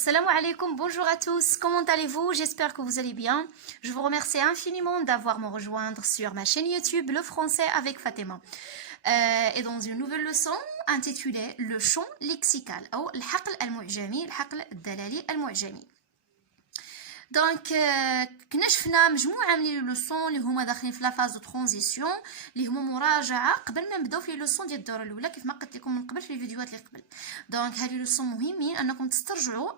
Assalamu alaikum, bonjour à tous, comment allez-vous? J'espère que vous allez bien. Je vous remercie infiniment d'avoir me rejoindre sur ma chaîne YouTube Le Français avec Fatima. Et dans une nouvelle leçon intitulée Le champ lexical ou الحقل المعجمي, الحقل الدلالي المعجمي. دونك كنا شفنا مجموعه من لي لوسون اللي هما داخلين في لا فاز دو ترانزيسيون اللي هما مراجعه قبل ما نبداو في لي لوسون ديال الدوره الاولى كيف ما قلت لكم من قبل في الفيديوهات اللي قبل. دونك هاد لي لوسون مهمين انكم تسترجعوا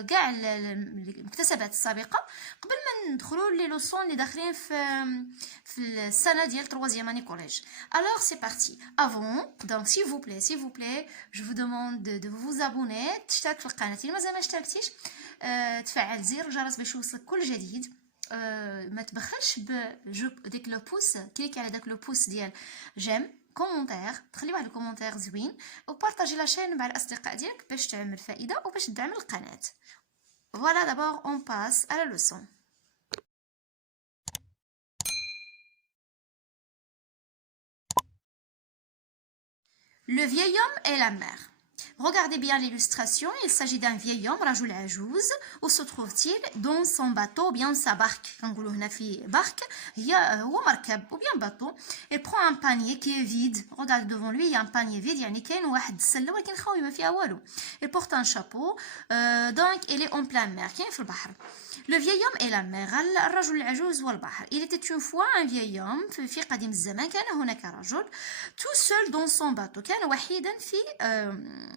كاع المكتسبات السابقه قبل ما ندخلوا لي لوسون اللي داخلين في السنه ديال 3e année collège. Alors c'est parti. Avant, donc s'il vous plaît, je vous demande de vous abonner, تشترك في القناه اللي مازال ما اشتركتيش، تفعل زر الجرس باش يوصلك كل جديد. ما تبخلش بديك لو بوس، كليك على داك لو بوس ديال جيم كومونتير، تخلي واحد الكومونتير زوين وبارطاجي لاشين مع الاصدقاء ديالك باش تعمل فائده وباش تدعم القناه. Voilà, d'abord on passe à la leçon. Le vieil homme et la mère. Regardez bien l'illustration, il s'agit d'un vieil homme, Rajoul Ajouz. Où se trouve-t-il? Dans son bateau, bien sa barque. Quand on a fait barque, il y a ou markab ou bien bateau. Il prend un panier qui est vide. Regardez devant lui, il y a un panier vide. يعني كاين واحد السله ولكن خاوي ما فيها والو. Il porte un chapeau. Donc il est en pleine mer. كاين في البحر. Le vieil homme et la mère. الرجل العجوز والبحر. Il était une fois un vieil homme في قديم الزمان. كان هناك رجل tout seul dans son bateau. كان وحيدا في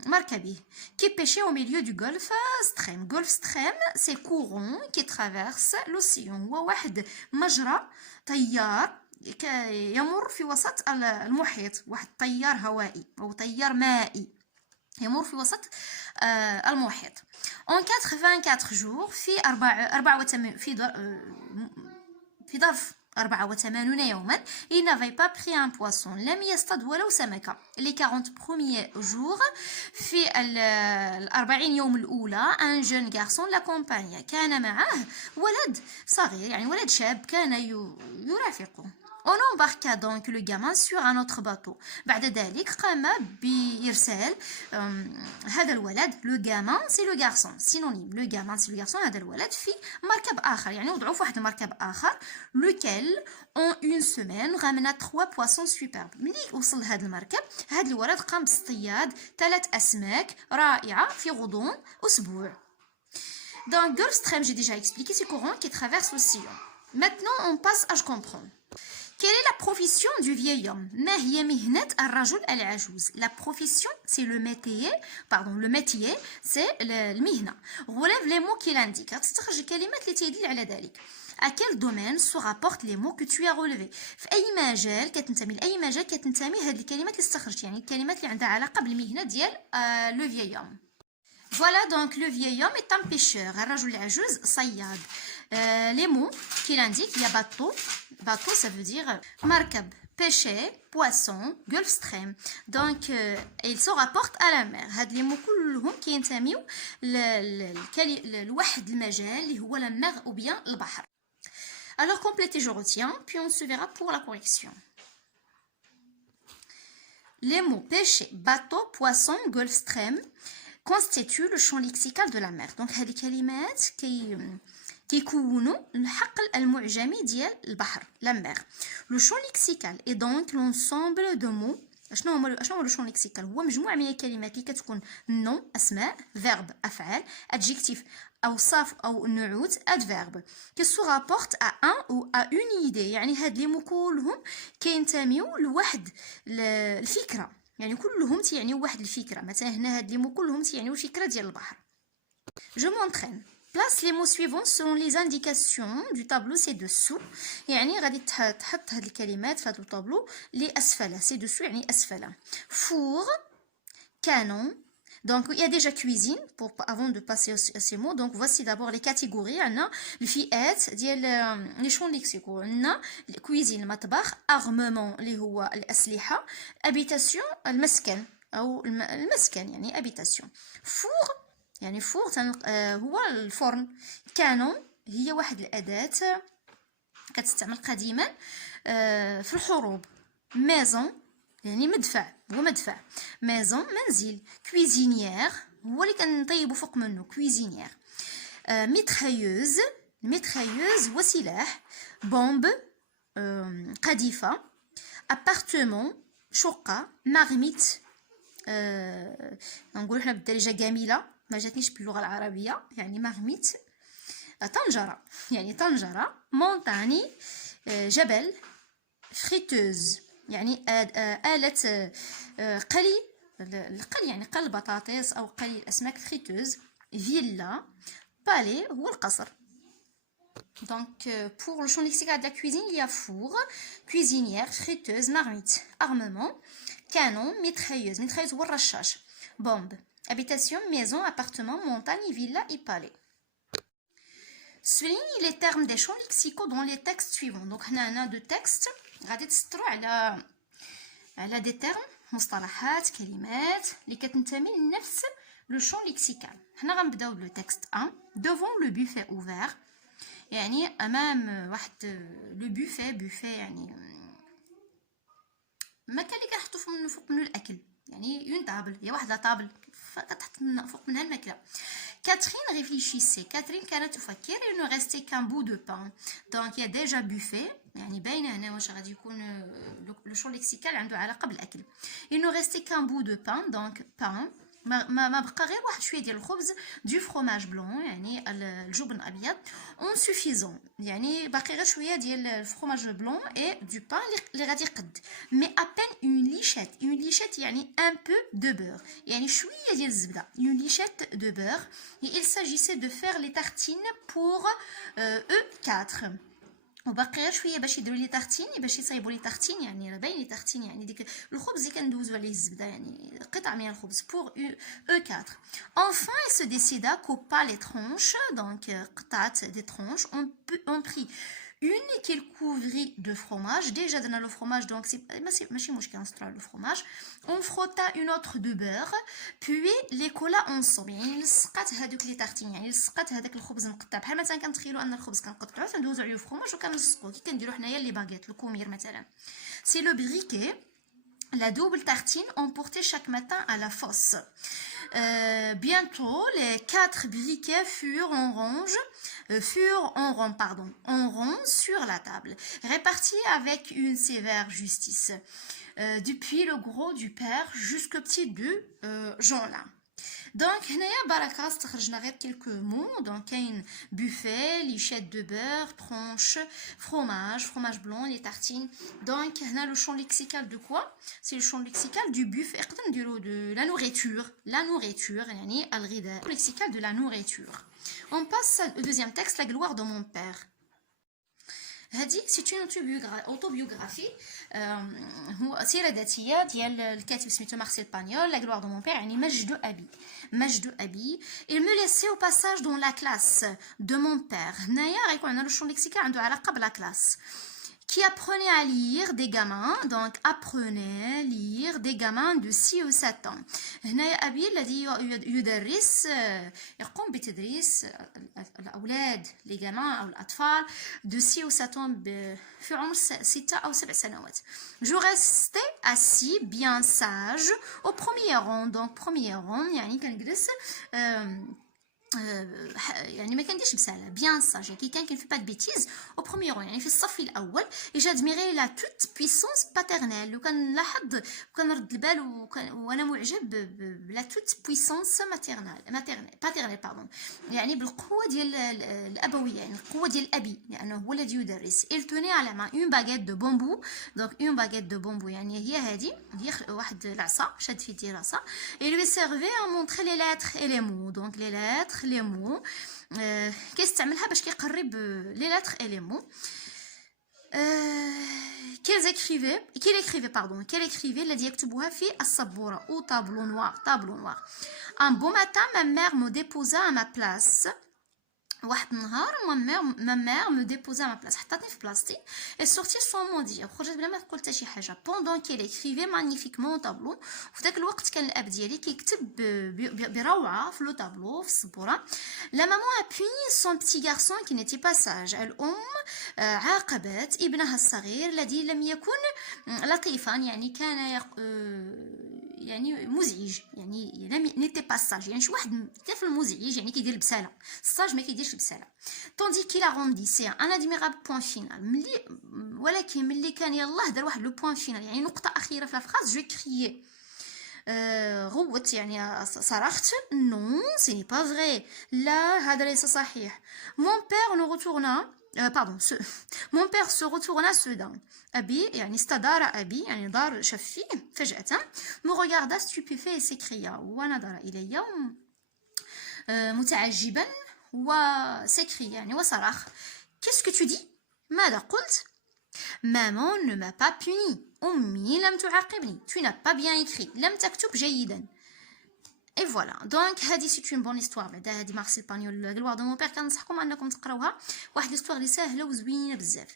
مركبه qui pêchait au milieu du golfe Stream. Golfe Stream, c'est courant qui traverse l'océan. هو واحد مجرى تيار يمر في وسط المحيط، واحد تيار هوائي أو تيار مائي يمر في وسط المحيط. En 84 jours في ظرف 84 يوما il n'avait pas pris un poisson لم يصطاد ولو سمكة. les 40 premiers jours في 40 يوم الأولى un jeune garçon l'accompagnait. كان معه ولد صغير يعني ولد شاب كان يرافقه. On embarqua donc le gamin sur un autre bateau. بعد ذلك قام بإرسال هذا الولد. le gamin c'est le garçon synonyme. le gamin c'est le garçon. هذا الولد في مركب آخر يعني وضعوه في واحد المركب آخر. lequel en une semaine ramena 3 poissons superbes. ملي وصل هذا المركب هذا الولد قام باصطياد 3 أسماك رائعة في غضون أسبوع. Donc Gulfstream, j'ai déjà expliqué, ce courant qui traverse l'océan. Maintenant on passe à je comprends. Quelle est la profession du vieil homme? ما هي مهنة الرجل العجوز? La profession, c'est le métier. Pardon, le métier, c'est المهنة. Relève les mots qu'il indique. تستخرج الكلمات اللي تدل على ذلك. À quel domaine se rapportent les mots que tu as relevés? في أي مجال كتنتمي لأي مجال كتنتمي هذه الكلمات اللي استخرجت، يعني الكلمات اللي عندها علاقة بالمهنة ديال le vieil homme. Voilà, donc le vieil homme est un pêcheur. الرجل العجوز صياد. Les mots qu'il indique, il y a bateau. Bateau, ça veut dire markab, pêcher, poisson, Gulfstream. Donc, il se rapporte à la mer. هاد les mots كلهم كينتميو لواحد المجال اللي هو la mer ou bien البحر. Alors, complétez, je retiens, puis on se verra pour la correction. Les mots pêcher, bateau, poisson, Gulfstream constituent le champ lexical de la mer. Donc, هاد الكلمات كيكونوا الحقل المعجمي ديال البحر la mer. Le champ lexical est donc l'ensemble de mots. شنو هو لو شون ليكسيكال؟ هو مجموعه من الكلمات اللي كتكون nom اسماء، verbe افعال، adjectif اوصاف او نعوت adverbe qui se rapporte à un ou à une idée. يعني هاد لي مو كلهم كينتميو لواحد الفكره، يعني كلهم تيعنيو واحد الفكره. مثلا هنا هاد لي مو كلهم تيعنيو الفكره ديال البحر. Je m'entraîne. Place les mots suivants selon les indications du tableau ci-dessous. يعني غادي تحط هاد الكلمات في هاد الطابلو اللي اسفله. ci-dessous يعني اسفله. Four, canon. Donc il y a déjà cuisine avant de passer à ces mots. Donc voici d'abord les catégories. عندنا الفئات ديال لي شون ليكسيكو. عندنا cuisine المطبخ، armement اللي هو الأسلحة، habitation المسكن أو المسكن يعني habitation. Four يعني فور هو الفرن. كانون هي واحد الأداة كتستعمل قديما في الحروب. ميزون يعني مدفع، هو مدفع. ميزون منزل. كويزينيير هو اللي كنطيبوا فوق منه كويزينيير. ميترايوز، الميترايوز هو سلاح. بومب قذيفه. ابارتمون شقه. مارميت نقول حنا بالدارجه جميله، ما جاتنيش باللغه العربيه، يعني مارميت. طنجره، يعني طنجره. مونتاني جبل. فريتوز يعني آلة قلي، القلي يعني قلي البطاطس أو قلي الأسماك. فريتوز. فيلا. بالي هو القصر. Donc, pour le champ lexical de la cuisine, il y a four, cuisinière, friteuse, marmite. Armement, canon, mitrailleuse. Mitrailleuse ou rachage. Bombe. Habitation, maison, appartement, montagne, villa et palais. Souligne les termes des champs lexicaux dans les textes suivants. Donc, on a deux textes. غادي تسطروا على des termes مصطلحات كلمات اللي كتنتمي لنفس لو شون ليكسيكال. حنا غنبداو بلو تكست 1. devant le buffet ouvert يعني امام واحد لو بوفي يعني مكان اللي كنحطوا فوق منه الاكل، يعني اون طابل، هي واحد لا طابل كتحط فوق منها الماكله. كاترين réfléchissait. كاترين كانت تفكر انه restait qu'un bout de pain. donc il y a déjà buffet يعني باينه هنا واش غادي يكون لو شون ليكسيكال عنده علاقه بالاكل. il ne restait qu'un bout de pain. donc pain ما بقى غير واحد شويه ديال الخبز. دو فروماج بلون يعني الجبن الابيض. اون سوفيزون يعني باقي غير شويه ديال الفروماج بلون. اي دو بان اللي غادي يقد. مي ابان اون ليشيت. اون ليشيت يعني ان بو دو بور يعني شويه ديال الزبده. اون ليشيت دو بور. il s'agissait de faire les tartines pour eux 4. وباقي غير شويه باش يديروا لي تارتين، باش يصايبوا لي تارتين يعني راه باين لي تارتين يعني ديك الخبز اللي كندوزو عليه الزبده، يعني قطع من الخبز. بور او 4. enfin il se décida coupa les tranches. donc قطعت دي ترونش. on prit une qu'il couvrit de fromage. déjà درنا لو fromage donc ماشي مشكل نسطروا لو fromage. on frotta une autre de beurre puis les colla ensemble يعني لصقات هذوك لي تارتين، يعني لصقات هذاك الخبز مقطع. بحال مثلا كنتخيلوا ان الخبز كنقطعوه كندوزو عليه فرomage وكنلصقوه كي كنديروا حنايا لي باغيت الكومير مثلا. c'est le briquet. La double tartine emportée chaque matin à la fosse. Bientôt, les 4 briquets furent en rond sur la table, répartis avec une sévère justice, depuis le gros du père jusqu'au petit de Jean-là. Donc, هنايا بركة استخرجنا غير quelques mots. donc كاين buffet, lichette de beurre, tranche, fromage blanc, les tartines. donc هنا le champ lexical de quoi? c'est le champ lexical du buffet. نقدر نديرو de la nourriture يعني الغذاء. lexical de la nourriture. on passe au deuxième texte, la gloire de mon père. هذه سي اون اوتوبيوغرافي، هو سيره ذاتيه ديال الكاتب سميتو مارسيل بانيول. لا غلوار دو مون بير يعني مجد ابي. il me laissait au passage dans la classe de mon père. هنايا غيكون عندنا لو شون ليكسيكال عنده علاقه بلا كلاس. qui apprenait à lire des gamins. donc apprenait lire des gamins de 6 ou 7 ans. هنا أبي الذي يدرس يقوم بتدريس الأولاد les gamins أو الأطفال de 6 ou 7 ans في عمر 6 أو 7 سنوات. je restais assis bien sage au premier rang. donc premier rang يعني كنجلس يعني ما كنديرش بساله بيان ساج كي كان في با د بيتيز او بروميير يعني في الصف الاول. اي جادميري لا توت بويسونس باترنيل. وكنلاحظ وكنرد البال وانا معجب بلا توت بويسونس باترنيل باردون يعني بالقوه ديال الابويه، يعني القوه ديال الابي لانه هو الذي يدرس. il tenait à la main une baguette de bambou. donc une baguette de bambou يعني هي هذه واحد العصا شاد في يديه العصا. et lui servait à montrer les lettres et les mots. donc les lettres les mots كيستعملها باش كيقرب لي لاتر اي لي مو. qu'elle écrivait الذي يكتبها في السبوره او طابلو نوار. un beau matin ma mère me déposa à ma place. واحد النهار ما مير مو ديبوزا ما بلاص حطاتني في بلاصتي. et sortit sans m'en dire. خرجت بلا ما تقول حتى شي حاجه. pendant qu'elle écrivait magnifiquement au tableau. في ذاك الوقت كان الاب ديالي كيكتب بروعه في لو طابلو في السبوره. la maman appuie son petit garçon qui n'était pas sage. الام عاقبت ابنها الصغير الذي لم يكن لطيفا يعني كان يعني مزعج، يعني نيتي با ساج، يعني شي واحد طفل مزعج يعني كيدير البساله. الساج ما كيديرش البساله. طوندي كي لا روندي سي ان ادميرابل بوين فينال، ملي ولكن ملي كان يلاه دار واحد لو بوين فينال، يعني نقطه اخيره في لا فراز، جو كريي غوت يعني صرخت نو سي ني با فري، لا هذا ليس صحيح. مون بير نو روتورنا باردون مون بير سو روتورنا سودان، أبي يعني استدار أبي يعني دار شاف فيه فجأة، مو ريغاردا ستوبيفي سيكريا، ونظر إلي متعجبا وسكري يعني وصرخ. كيسكو تو دي؟ ماذا قلت؟ Maman ne m'a pas puni. أمي لم تعاقبني. Tu n'as pas bien écrit. لم تكتب جيدا. Et voilà. Donc هذه c'est une bonne histoire. بعدا هذه مارسيل بانيول غلوار دو مون بير، كنصحكم انكم تقراوها. واحد ليستوار اللي ساهله وزوينه بزاف.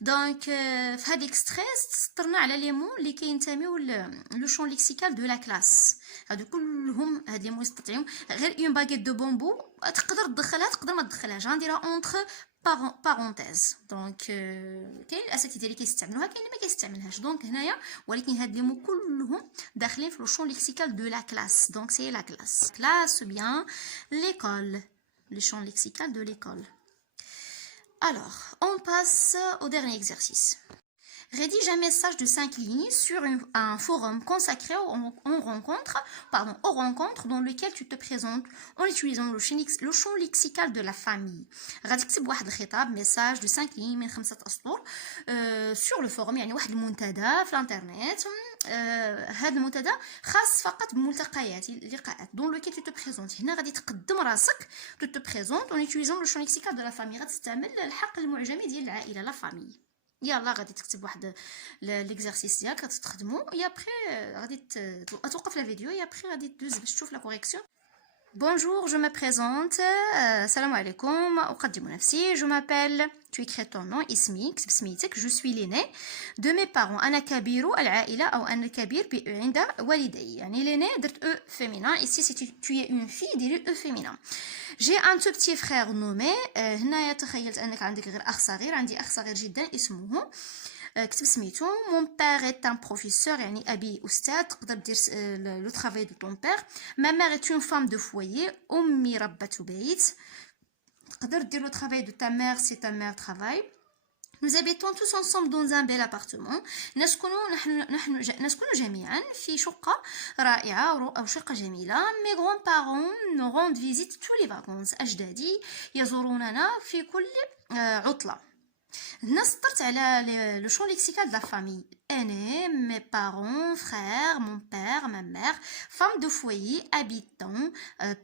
دونك في هذا الاكستري سطرنا على لي مون اللي كينتميو لو شون ليكسيكال دو لا كلاس. هادو كلهم هاد لي مون يستطيعوا غير اون باغيت دو بومبو تقدر تدخلها تقدر ما تدخلهاش، غنديرها اونتر بارونتيز. دونك كاين الاساتذه اللي كيستعملوها، كاين اللي ما كيستعملهاش. دونك هنايا ولكن هاد لي مو كلهم داخلين في لو شون ليكسيكال دو لا كلاس. دونك سي لا كلاس بيان ليكول، لو شون ليكسيكال دو ليكول. Alors, on passe au dernier exercice. Rédige un message de 5 lignes sur un forum consacré aux rencontres dans lequel tu te présentes en utilisant le champ lexical de la famille. غادي تكتب واحد الخطاب ميساج de 5 lignes من 5 أسطر sur le forum، يعني واحد المنتدى في الانترنت. هذا المنتدى خاص فقط بملتقيات اللقاءات dans lequel tu te présentes. هنا غادي تقدم راسك tu te présentes en utilisant le champ lexical de la famille. غتستعمل الحق المعجمي ديال العائلة لا فامي. يلا غادي تكتب واحد ليكزارسيس ديالك غتستخدمو، يا بري غادي توقف لا فيديو، يا بري غادي تدوز باش تشوف لا كوريكسيون. Bonjour, je me présente. Salam alaikum. أقدم نفسي. Je m'appelle. Tu écris ton nom. اسمي. كتب سميتك. Je suis l'aîné de mes parents. أنا كبير العائلة أو أنا الكبير عند والدي. يعني l'aîné درت أو féminin. Ici si tu es une fille ديري أو féminin. J'ai un tout petit frère nommé. هنايا تخيلت أنك عندك غير أخ صغير. عندي أخ صغير جدا اسمه. كتب سميتو. Mon père est un professeur، يعني أبي أستاذ. تقدر دير لو travail de ton père. Ma mère est une femme de foyer. أمي ربة بيت. تقدر دير لو travail de ta mère si ta mère travaille. Nous habitons tous ensemble dans un bel appartement. نسكن جميعا في شقة رائعة أو شقة جميلة. Mes grands-parents nous rendent visite tous les vacances. أجدادي يزوروننا في كل عطلة. هنا سطرت على لو شون ليكسيكال دو لا فامي. انا مي بارون فرير مون بير ما مير فام دو فويي ابيتون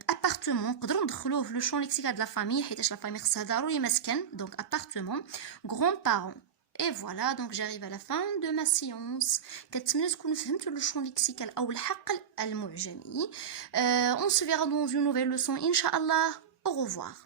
ابارتمون. نقدروا ندخلوه في لو شون ليكسيكال دو لا فامي حيتاش لا فامي خصها ضروري مسكن. دونك ابارتمون غران بارون. Et voilà, donc j'arrive à la fin de ma séance. كنتمنى تكونوا فهمتوا لو شون ليكسيكال او الحقل المعجمي. On se verra dans une nouvelle leçon ان شاء الله. Au revoir.